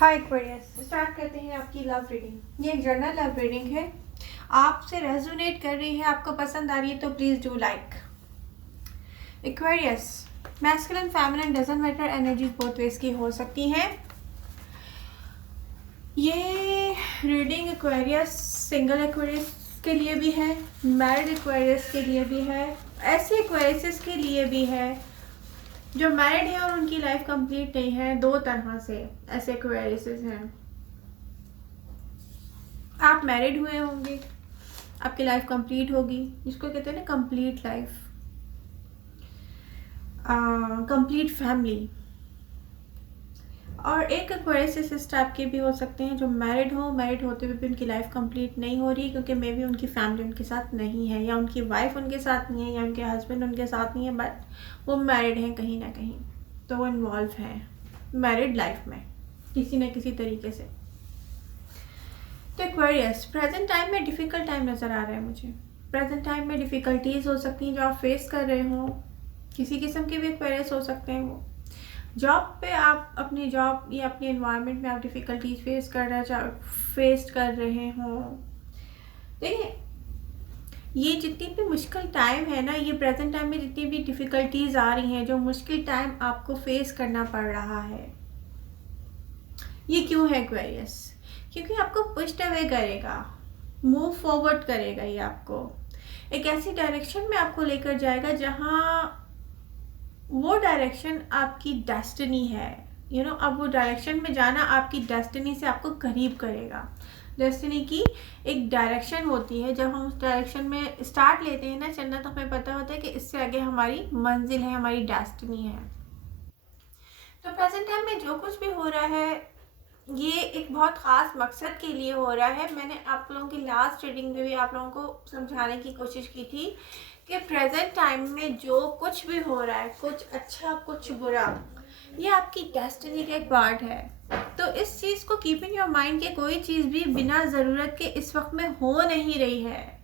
हाय Aquarius, start करते हैं आपकी लव रीडिंग। ये एक जर्नल लव रीडिंग है। आपसे रेजोनेट कर रही है, आपको पसंद आ रही है तो please do like. Aquarius, masculine feminine doesn't matter, energies both ways की हो सकती हैं। ये रीडिंग एक्वेरियस सिंगल एक्वेरियस के लिए भी है, मैरिड एक्वेरियस के लिए भी है, ऐसे एक्वेरियस के लिए भी है जो मैरिड है और उनकी लाइफ कंप्लीट नहीं है। दो तरह से ऐसे एक्वेरियस हैं। आप मैरिड हुए होंगे, आपकी लाइफ कंप्लीट होगी, जिसको कहते हैं ना कंप्लीट लाइफ, कंप्लीट फैमिली। और एक एक्वेरियस इस टाइप के भी हो सकते हैं जो मैरिड हो, मैरिड होते हुए भी उनकी लाइफ कंप्लीट नहीं हो रही, क्योंकि मे बी उनकी फैमिली उनके साथ नहीं है, या उनकी वाइफ उनके साथ नहीं है, या उनके हस्बैंड उनके साथ नहीं है, बट वो मैरिड हैं कहीं ना कहीं, तो वो इन्वॉल्व हैं मैरिड लाइफ में किसी न किसी तरीके से। तो एक्वेरियस, प्रेजेंट टाइम में डिफ़िकल्ट टाइम नज़र आ रहा है मुझे। प्रेजेंट टाइम में डिफ़िकल्टीज हो सकती हैं जो आप फेस कर रहे हो, किसी किस्म के भी एक्वेरियस हो सकते हैं वो। जॉब पे आप अपनी जॉब या अपने एनवायरनमेंट में आप डिफ़िकल्टीज फेस कर रहे हो। देखिए, ये जितनी भी मुश्किल टाइम है ना, ये प्रेजेंट टाइम में जितनी भी डिफ़िकल्टीज आ रही हैं, जो मुश्किल टाइम आपको फेस करना पड़ रहा है, ये क्यों है एक्वेरियस? क्योंकि आपको पुश्ड अवे करेगा, मूव फॉरवर्ड करेगा। ये आपको एक ऐसी डायरेक्शन में आपको लेकर जाएगा जहाँ वो डायरेक्शन आपकी डेस्टिनी है। अब वो डायरेक्शन में जाना आपकी डेस्टिनी से आपको करीब करेगा। डेस्टिनी की एक डायरेक्शन होती है, जब हम उस डायरेक्शन में स्टार्ट लेते हैं ना चलना, तो हमें पता होता है कि इससे आगे हमारी मंजिल है, हमारी डेस्टिनी है। तो प्रेजेंट टाइम में जो कुछ भी हो रहा है, ये एक बहुत ख़ास मकसद के लिए हो रहा है। मैंने आप लोगों की लास्ट रीडिंग में भी आप लोगों को समझाने की कोशिश की थी कि प्रेजेंट टाइम में जो कुछ भी हो रहा है, कुछ अच्छा कुछ बुरा, ये आपकी डेस्टिनी का एक पार्ट है। तो इस चीज़ को कीप इन योर माइंड कि कोई चीज़ भी बिना ज़रूरत के इस वक्त में हो नहीं रही है।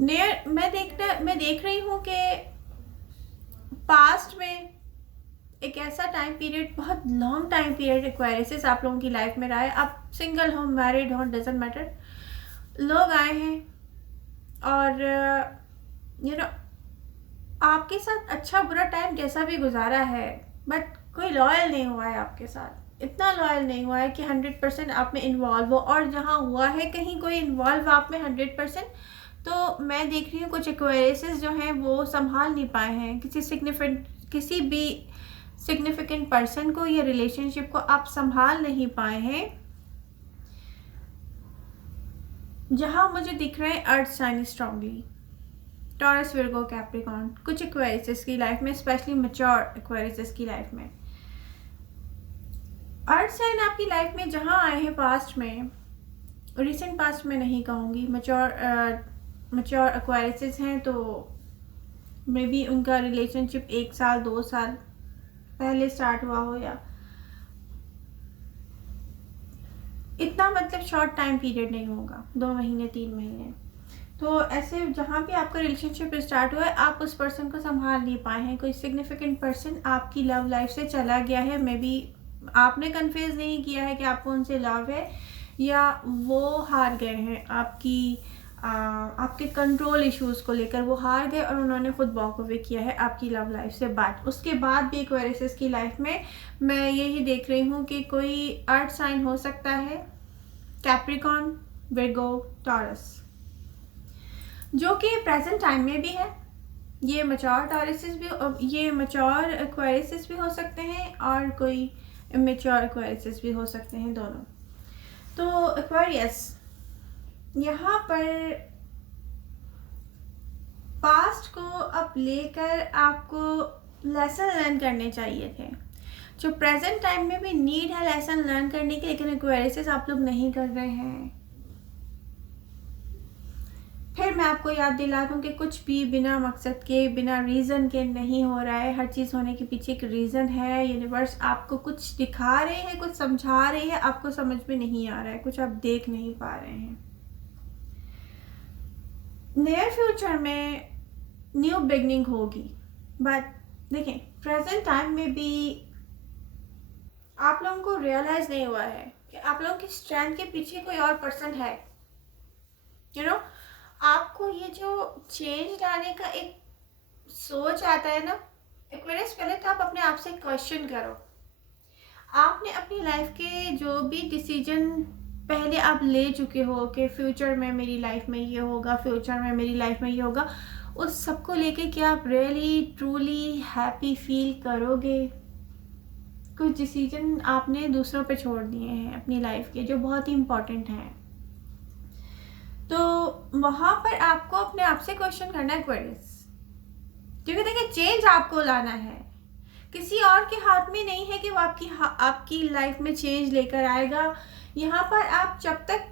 मैं देख रही हूँ कि पास्ट में एक ऐसा टाइम पीरियड, बहुत लॉन्ग टाइम पीरियड एक्वायरिस आप लोगों की लाइफ में रहा है। आप सिंगल हो, मैरिड हो, डजेंट मैटर, लोग आए हैं और आपके साथ अच्छा बुरा टाइम जैसा भी गुजारा है, बट कोई लॉयल नहीं हुआ है आपके साथ। इतना लॉयल नहीं हुआ है कि 100% आप में इन्वॉल्व हो, और जहाँ हुआ है कहीं कोई इन्वॉल्व आप में 100%, तो मैं देख रही हूँ कुछ एक्वायरिस जो हैं वो संभाल नहीं पाए हैं। किसी भी सिग्निफिकेंट पर्सन को या रिलेशनशिप को आप संभाल नहीं पाए हैं। जहां मुझे दिख रहे हैं earth sign strongly, Taurus, Virgo, Capricorn, कुछ एक्वेरियस की लाइफ में, स्पेशली मैच्योर एक्वेरियस की लाइफ में। अर्थ साइन आपकी लाइफ में जहां आए हैं पास्ट में, रिसेंट पास्ट में नहीं कहूँगी, मैच्योर एक्वेरियस हैं, तो मे बी उनका रिलेशनशिप 1 साल 2 साल पहले स्टार्ट हुआ हो, या इतना मतलब शॉर्ट टाइम पीरियड नहीं होगा, 2 महीने 3 महीने। तो ऐसे जहाँ भी आपका रिलेशनशिप स्टार्ट हुआ है, आप उस पर्सन को संभाल नहीं पाए हैं। कोई सिग्निफिकेंट पर्सन आपकी लव लाइफ से चला गया है, मे बी आपने कन्फ्यूज नहीं किया है कि आपको उनसे लव है, या वो हार गए हैं आपके कंट्रोल इश्यूज़ को लेकर। वो हार गए और उन्होंने खुद वॉक अवे किया है आपकी लव लाइफ से। बट उसके बाद भी एक्वेरियस की लाइफ में मैं यही देख रही हूँ कि कोई अर्थ साइन हो सकता है, कैप्रिकॉर्न, विर्गो, टॉरस, जो कि प्रेजेंट टाइम में भी है। ये मैच्योर ये मैच्योर एक्वेरियस भी हो सकते हैं, और कोई इमेच्योर एक्वेरियस भी हो सकते हैं, दोनों। तो एक्वेरियस, यहाँ पर पास्ट को अब लेकर आपको लेसन लर्न करने चाहिए थे, जो प्रेजेंट टाइम में भी नीड है लेसन लर्न करने की, लेकिन एक्वेरियस आप लोग नहीं कर रहे हैं। फिर मैं आपको याद दिला दूं कि कुछ भी बिना मकसद के, बिना रीज़न के नहीं हो रहा है। हर चीज़ होने के पीछे एक रीज़न है। यूनिवर्स आपको कुछ दिखा रहे हैं, कुछ समझा रही है, आपको समझ में नहीं आ रहा है, कुछ आप देख नहीं पा रहे हैं। नियर फ्यूचर में न्यू बिगनिंग होगी, बट देखें प्रेजेंट टाइम में भी आप लोगों को रियलाइज नहीं हुआ है कि आप लोगों की स्ट्रेंथ के पीछे कोई और पर्सन है। यू नो, आपको ये जो चेंज लाने का एक सोच आता है ना, एक्वेरियस, पहले तो आप अपने आप से क्वेश्चन करो। आपने अपनी लाइफ के जो भी डिसीजन पहले आप ले चुके हो कि फ्यूचर में मेरी लाइफ में ये होगा, फ्यूचर में मेरी लाइफ में ये होगा, उस सबको लेके क्या आप रियली ट्रूली हैप्पी फील करोगे? कुछ डिसीजन आपने दूसरों पे छोड़ दिए हैं अपनी लाइफ के जो बहुत ही इम्पोर्टेंट हैं, तो वहाँ पर आपको अपने आप से क्वेश्चन करना है क्वेरीज, क्योंकि देखिए चेंज आपको लाना है, किसी और के हाथ में नहीं है कि वो आपकी लाइफ में चेंज लेकर आएगा। यहाँ पर आप जब तक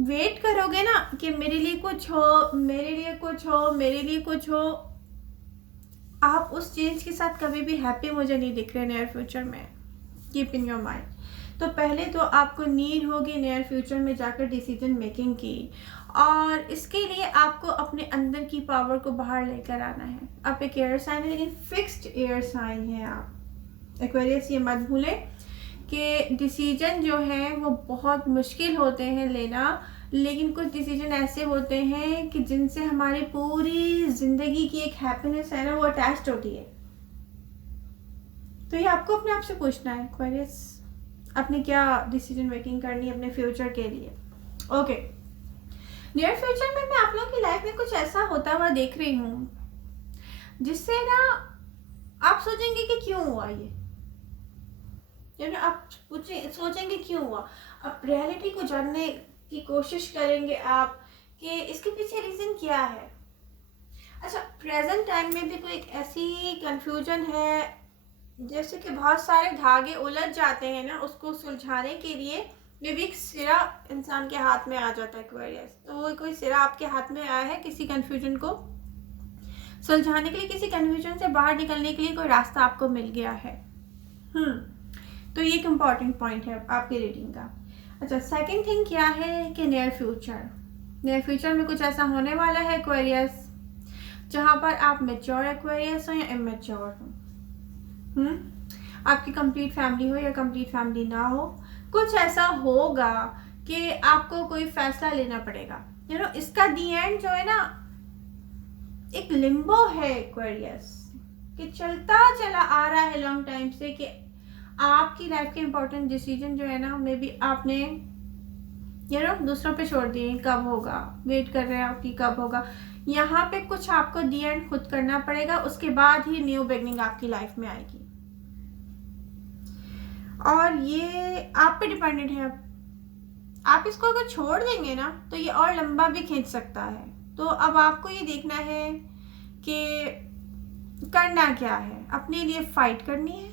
वेट करोगे ना कि मेरे लिए कुछ हो, मेरे लिए कुछ हो, मेरे लिए कुछ हो, आप उस चेंज के साथ कभी भी हैप्पी मुझे नहीं दिख रहे नियर फ्यूचर में। Keep in your mind. तो पहले तो आपको नीड होगी नियर फ्यूचर में जाकर डिसीजन मेकिंग की, और इसके लिए आपको अपने अंदर की पावर को बाहर लेकर आना है। आप एक एयर साइन है, लेकिन फिक्स्ड एयर साइन है आप एक्वेरियस। ये मत भूलें कि डिसीजन जो है वो बहुत मुश्किल होते हैं लेना, लेकिन कुछ डिसीजन ऐसे होते हैं कि जिनसे हमारी पूरी ज़िंदगी की एक हैप्पीनेस है ना, वो अटैच्ड होती है। तो ये आपको अपने आप से पूछना है एक्वेरियस, आपने क्या डिसीजन मेकिंग करनी है अपने फ्यूचर के लिए। ओके, नियर फ्यूचर में मैं आप लोगों की लाइफ में कुछ ऐसा होता हुआ देख रही हूँ जिससे ना आप सोचेंगे कि क्यों हुआ ये, यानी आप सोचेंगे क्यों हुआ। आप रियलिटी को जानने की कोशिश करेंगे आप कि इसके पीछे रीज़न क्या है। अच्छा, प्रेजेंट टाइम में भी कोई एक ऐसी कंफ्यूजन है जैसे कि बहुत सारे धागे उलझ जाते हैं ना, उसको सुलझाने के लिए मे भी एक सिरा इंसान के हाथ में आ जाता है एक्वेरियस। तो वो कोई सिरा आपके हाथ में आया है किसी कंफ्यूजन को सुलझाने के लिए, किसी कंफ्यूजन से बाहर निकलने के लिए कोई रास्ता आपको मिल गया है। तो ये एक इम्पॉर्टेंट पॉइंट है आपकी रीडिंग का। अच्छा, सेकंड थिंग क्या है कि नियर फ्यूचर में कुछ ऐसा होने वाला है एक्वेरियस जहाँ पर आप मैच्योर एक्वेरियस हो या इमेच्योर हो। आपकी कंप्लीट फैमिली हो या कंप्लीट फैमिली ना हो, कुछ ऐसा होगा कि आपको कोई फैसला लेना पड़ेगा। इसका दी एंड जो है ना, एक लिम्बो है एक्वेरियस, कि चलता चला आ रहा है लॉन्ग टाइम से कि आपकी लाइफ के इंपॉर्टेंट डिसीजन जो है ना, मे बी आपने दूसरों पे छोड़ दिए, कब होगा, वेट कर रहे हैं आपकी कब होगा। यहाँ पे कुछ आपको दी एंड खुद करना पड़ेगा, उसके बाद ही न्यू बिगनिंग आपकी लाइफ में आएगी, और ये आप पे डिपेंडेंट है। आप इसको अगर छोड़ देंगे ना तो ये और लंबा भी खींच सकता है। तो अब आपको ये देखना है कि करना क्या है, अपने लिए फाइट करनी है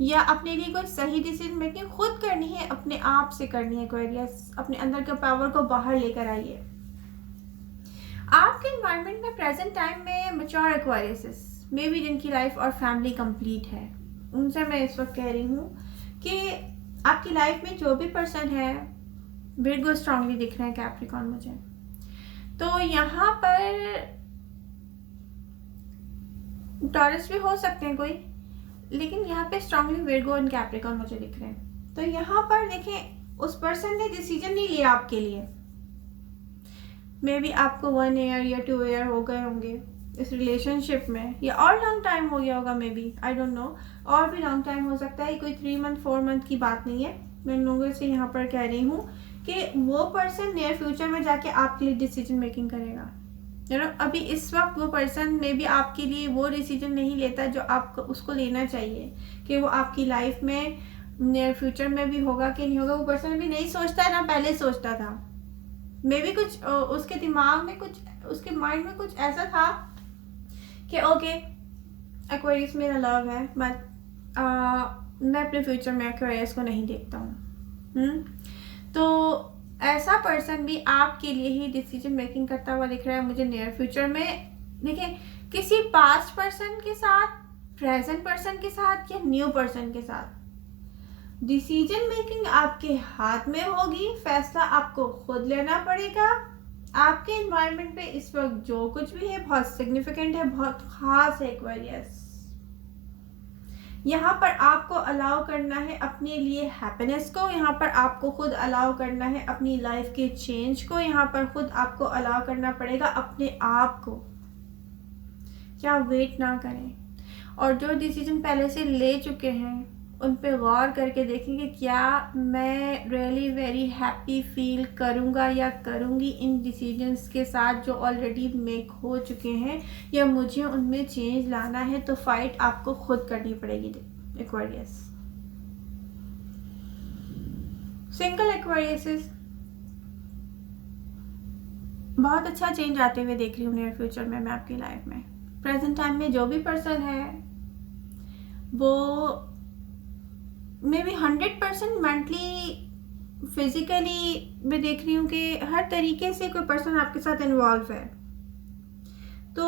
या अपने लिए कोई सही डिसीजन मेकिंग खुद करनी है, अपने आप से करनी है एक्वेरियस। अपने अंदर के पावर को बाहर लेकर आइए। आपके एनवायरनमेंट में प्रेजेंट टाइम में मैच्योर एक्वेरियस मे बी जिनकी लाइफ और फैमिली कंप्लीट है, उनसे मैं इस वक्त कह रही हूँ कि आपकी लाइफ में जो भी पर्सन है, विर्गो स्ट्रांगली दिख रहे हैं, कैप्रिकॉर्न मुझे, तो यहाँ पर टॉरस भी हो सकते हैं कोई, लेकिन यहाँ पे स्ट्रांगली विर्गो एंड कैप्रिकॉर्न मुझे दिख रहे हैं। तो यहाँ पर देखें, उस पर्सन ने डिसीजन नहीं लिया आपके लिए, मे बी आपको 1 ईयर या 2 ईयर हो गए होंगे इस रिलेशनशिप में, या और लॉन्ग टाइम हो गया होगा, may be, I don't know, और भी लॉन्ग टाइम हो सकता है। कोई 3 मंथ 4 मंथ की बात नहीं है। मैं लोगों से यहाँ पर कह रही हूँ कि वो पर्सन नियर फ्यूचर में जाके आपके लिए डिसीजन मेकिंग करेगा। अभी इस वक्त वो पर्सन मे बी आपके लिए वो डिसीजन नहीं लेता जो आपको उसको लेना चाहिए, कि वो आपकी लाइफ में नियर फ्यूचर में भी होगा कि नहीं होगा। वो पर्सन अभी नहीं सोचता है ना, पहले सोचता था। मे बी कुछ उसके दिमाग में, कुछ उसके माइंड में कुछ ऐसा था कि ओके, एक्वेरियस मेरा लव है, बट मैं अपने फ्यूचर में एक्वेरियस को नहीं देखता हूँ। तो ऐसा पर्सन भी आपके लिए ही डिसीजन मेकिंग करता हुआ दिख रहा है मुझे नियर फ्यूचर में। देखिए, किसी पास्ट पर्सन के साथ, प्रेजेंट पर्सन के साथ या न्यू पर्सन के साथ डिसीजन मेकिंग आपके हाथ में होगी। फैसला आपको खुद लेना पड़ेगा। आपके एनवायरनमेंट पे इस वक्त जो कुछ भी है बहुत सिग्निफिकेंट है, बहुत खास है एक्वेरियस। यहाँ पर आपको अलाउ करना है अपने लिए हैप्पीनेस को, यहाँ पर आपको खुद अलाउ करना है अपनी लाइफ के चेंज को, यहाँ पर खुद आपको अलाउ करना पड़ेगा अपने आप को। क्या वेट ना करें, और जो डिसीजन पहले से ले चुके हैं उन पे गौर करके देखेंगे क्या मैं रियली वेरी हैप्पी फील करूँगा या करूँगी इन डिसीजंस के साथ जो ऑलरेडी मेक हो चुके हैं, या मुझे उनमें चेंज लाना है। तो फाइट आपको खुद करनी पड़ेगी एक्वेरियस। सिंगल एक्वेरियस बहुत अच्छा चेंज आते हुए देख रही हूँ नियर फ्यूचर में मैं आपकी लाइफ में। प्रेजेंट टाइम में जो भी पर्सन है वो मे बी 100% मेंटली फिजिकली मैं देख रही हूँ कि हर तरीके से कोई पर्सन आपके साथ इन्वॉल्व है। तो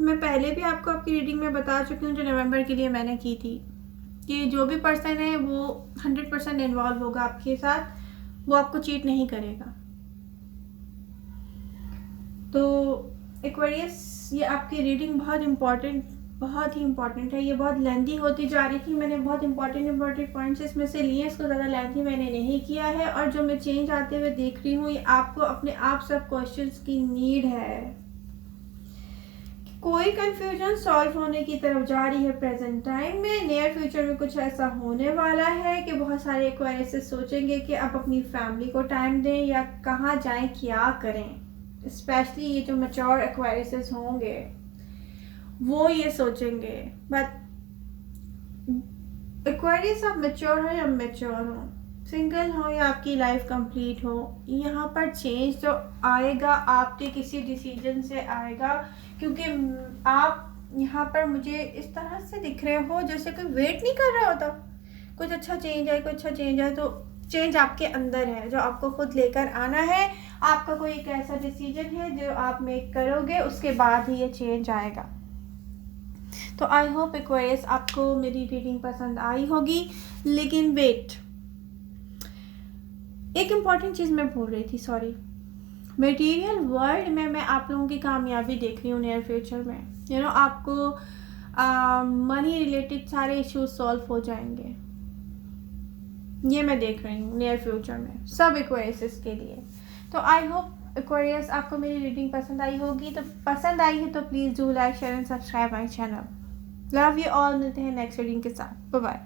मैं पहले भी आपको आपकी रीडिंग में बता चुकी हूँ जो नवंबर के लिए मैंने की थी कि जो भी पर्सन है वो 100% इन्वॉल्व होगा आपके साथ, वो आपको चीट नहीं करेगा। तो एक्वेरियस ये आपकी रीडिंग बहुत ही इम्पॉर्टेंट है। ये बहुत लेंथी होती जा रही थी, मैंने बहुत इंपॉर्टेंट पॉइंट्स इसमें से लिए, इसको ज़्यादा लेंथी मैंने नहीं किया है। और जो मैं चेंज आते हुए देख रही हूँ ये आपको अपने आप सब क्वेश्चंस की नीड है। कोई कंफ्यूजन सॉल्व होने की तरफ जा रही है प्रेजेंट टाइम में। नियर फ्यूचर में कुछ ऐसा होने वाला है कि बहुत सारे एक्वायर्स सोचेंगे कि आप अपनी फैमिली को टाइम दें या कहाँ जाएं, क्या करें। स्पेशली ये जो मैच्योर एक्वायर्स होंगे वो ये सोचेंगे। बट एक्वायरियस आप मैच्योर हो या मैच्योर हो, सिंगल हो या आपकी लाइफ कंप्लीट हो, यहाँ पर चेंज जो आएगा आपके किसी डिसीजन से आएगा। क्योंकि आप यहाँ पर मुझे इस तरह से दिख रहे हो जैसे कोई वेट नहीं कर रहा होता कुछ अच्छा चेंज आए, तो चेंज आपके अंदर है जो आपको खुद लेकर आना है। आपका कोई एक ऐसा डिसीजन है जो आप मेक करोगे, उसके बाद ही ये चेंज आएगा। तो आई होप एक्वेरियस आपको मेरी रीडिंग पसंद आई होगी। लेकिन वेट, एक इम्पॉर्टेंट चीज़ मैं भूल रही थी, सॉरी। मटेरियल वर्ल्ड में मैं आप लोगों की कामयाबी देख रही हूँ नियर फ्यूचर में। आपको मनी रिलेटेड सारे इश्यूज सॉल्व हो जाएंगे, ये मैं देख रही हूँ नियर फ्यूचर में सब एक्वेरियस के लिए। तो आई होप एक्वेरियस आपको मेरी रीडिंग पसंद आई होगी। तो पसंद आई है तो please do like share and subscribe my channel. Love you all, मिलते हैं नेक्स्ट रीडिंग के साथ। Bye bye.